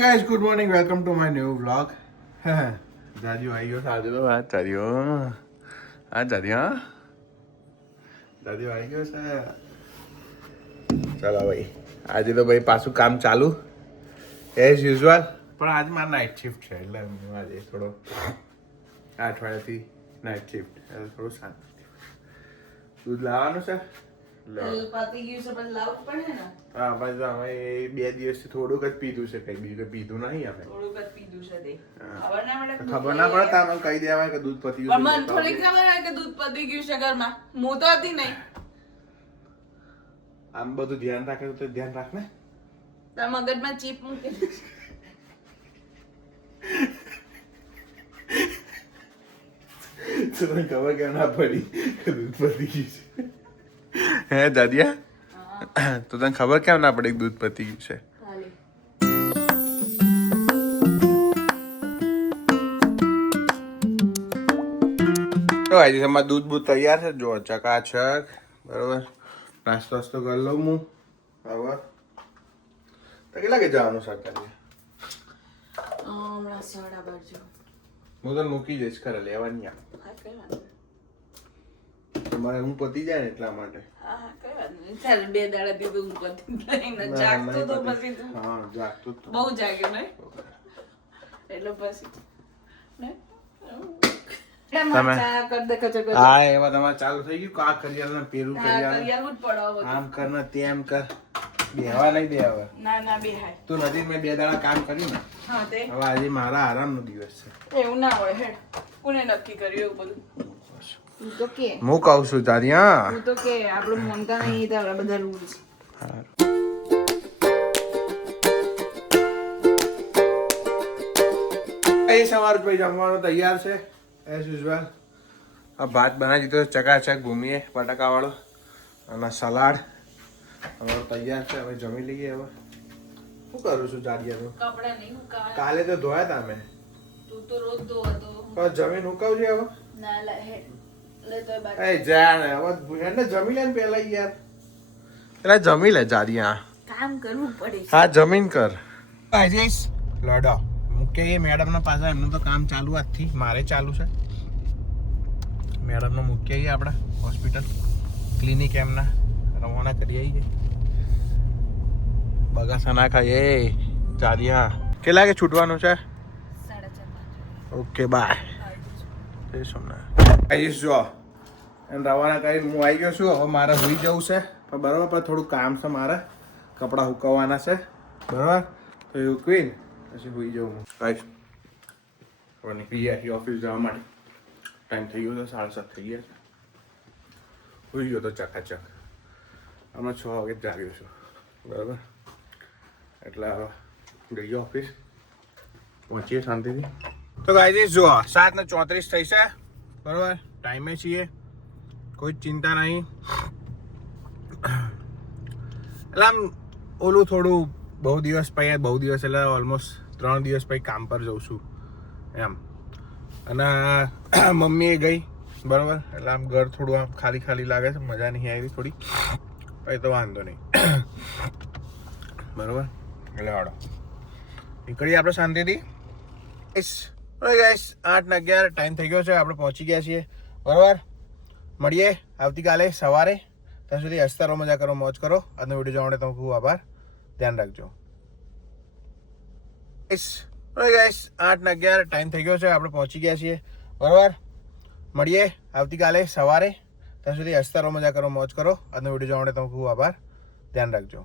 guys, good morning. Welcome to my new vlog. જાજુ આવી ગયો સાજુ તો વાત ચાલ્યો. હા જાજુ હા જાજુ આવી ગયો છે. ચાલો ભાઈ આજે તો ભાઈ પાછું કામ ચાલુ એઝ યુઝ્યુઅલ. પણ આજે મારે નાઇટ શિફ્ટ છે એટલે હું આજે થોડો અઠવાડિયાથી નાઇટ શિફ્ટ એટલે થોડું શાંત. દૂધ લાવવાનું છે. હા ભાઈ અમે 2 દિવસથી થોડુંક જ પીધું છે, કઈ બીજું પીધું નહીં. અમે ખબર ના પડે તમે કહી દેવાય કે દૂધ પતી ગયું. મને થોડી ખબર હોય કે દૂધ પતી ગયું છે ઘરમાં. હું તો હતી નહીં. આમ બધું ધ્યાન રાખે તો ધ્યાન રાખ ને. તાર મગજમાં ચીપ મૂકી. તને ખબર કેમ ના પડી કે દૂધ પતી ગયું છે? હે દાદિયા તો તને ખબર કેમ ના પડી દૂધ પતી ગયું છે? તો આજે તમારું દૂધ બૂધ તૈયાર છે. જો ચકાચક બરોબર. નાસ્તો વાસ્તો કરી લઉં હું હવે. તો કેટલા કે જવાનું સરકારી? હમણાં 12:30. હું તને મૂકી જઈશ ખરે લેવાની. તમારે હું પતી જાય ને એટલા માટે. હા કઈ વાત નહીં. ચાલ 2 દાડાથી તું પતી નહીં જાગતો તો પછી તું. હા જાગતો તો બહુ જાગ્યો નહીં એટલે પછી ને હા એવા તમારે ચાલુ થઈ ગયું. કા કરિયાલ પેલું કરિયાલ આમ કર ને તેમ કર. બેહવા નહીં દે હવે. ના બેહાય. તું નથી મેં 2 દાડા કામ કર્યું ને. હા તે હવે આજે મારા આરામનો દિવસ છે. એવું ના હોય હેડ. કોને નક્કી કર્યું એવું બધું? તું તો કે હું કહું છું તારિયા. તું તો કે આપણું મોનતા નહીં તારા બધા રૂલ્સ. એ સવાર પછી જમવાનું તૈયાર છે એઝ યુઝ્યુઅલ. આ ભાત બનાવી દીધો ચકાચક ભૂમિએ બટાકાવાળો અને સલાડ હવે તૈયાર છે. હવે જમી લઈએ. હવે શું કરું છું જાડિયા? કપડા નહીં હુકાવા. કાલે તો ધોયા હતા અમે. તું તો રોજ ધોવા તો. પણ જમીન હુકાવજે હવે. ના લે હેડ. લે તોય બાકી. એ જા ને હવે હેને જમી લે ને પહેલા યાર. પેલા જમી લે જાડિયા. કામ કરવું પડે. હા જમીન કર. આજીસ લોડો મુકે એ મેડમ ના પાસે. એમનું તો કામ ચાલુ આજથી. મારે ચાલુ છે. મેડમ નો મૂકી આવીએ આપણે હોસ્પિટલ ક્લિનિક એમના રવાના કરી આવીએ. બગાસા ના ખાઈએ જાડિયા. કેટલા કે છૂટવાનું છે? 4:30. Okay bye. જય સોમનાથ. આવીશ જો એમ રવાના કરીને હું આવી ગયો છું. હવે મારે સુઈ જવું છે પણ બરાબર. પણ થોડું કામ છે મારે. કપડાં સુકવવાના છે બરાબર. તો એ સુકવીને પછી સુઈ જવું હું. ગાઈસ હવે નીકળી ગયા ઓફિસ જવા માટે. ટાઈમ થઈ ગયો તો 7:30 થઈ ગયા છે. સુઈ ગયો તો ચકાચક. હમણાં 6 વાગે જ જાગ્યો છું બરાબર. એટલે હવે જઈએ ઓફિસ પહોંચીએ શાંતિથી. તો ગાઈસ જુઓ 7:34 થઈ છે બરાબર. ટાઈમે છીએ કોઈ ચિંતા નહીં. એટલે આમ ઓલું થોડું બહુ દિવસ એટલે ઓલમોસ્ટ 3 દિવસ પછી કામ પર જઉં છું એમ. અને મમ્મી એ ગઈ બરાબર. એટલે આમ ઘર થોડું આમ ખાલી ખાલી લાગે છે. મજા નહીં આવી થોડી. પછી તો વાંધો નહીં બરાબર. એટલે વાળો નીકળીએ આપણે શાંતિથી. ગાઈસ 8:11 ટાઈમ થઈ ગયો છે. આપણે પહોંચી ગયા છીએ બરાબર. મળીએ આવતીકાલે સવારે. ત્યાં સુધી હસતા રહો, મજા કરો, મોજ કરો. આજનો વિડીયો જોવા માટે તમારો ખૂબ આભાર. ધ્યાન રાખજો. ગાઈસ 8:11 ટાઈમ થઈ ગયો છે. આપણે પહોંચી ગયા છીએ બરાબર. મળીએ આવતીકાલે સવારે. ત્યાં સુધી હસતા રહો, મજા કરો, મોજ કરો. આજનો વિડીયો જોવા માટે તમારો ખૂબ આભાર. ધ્યાન રાખજો.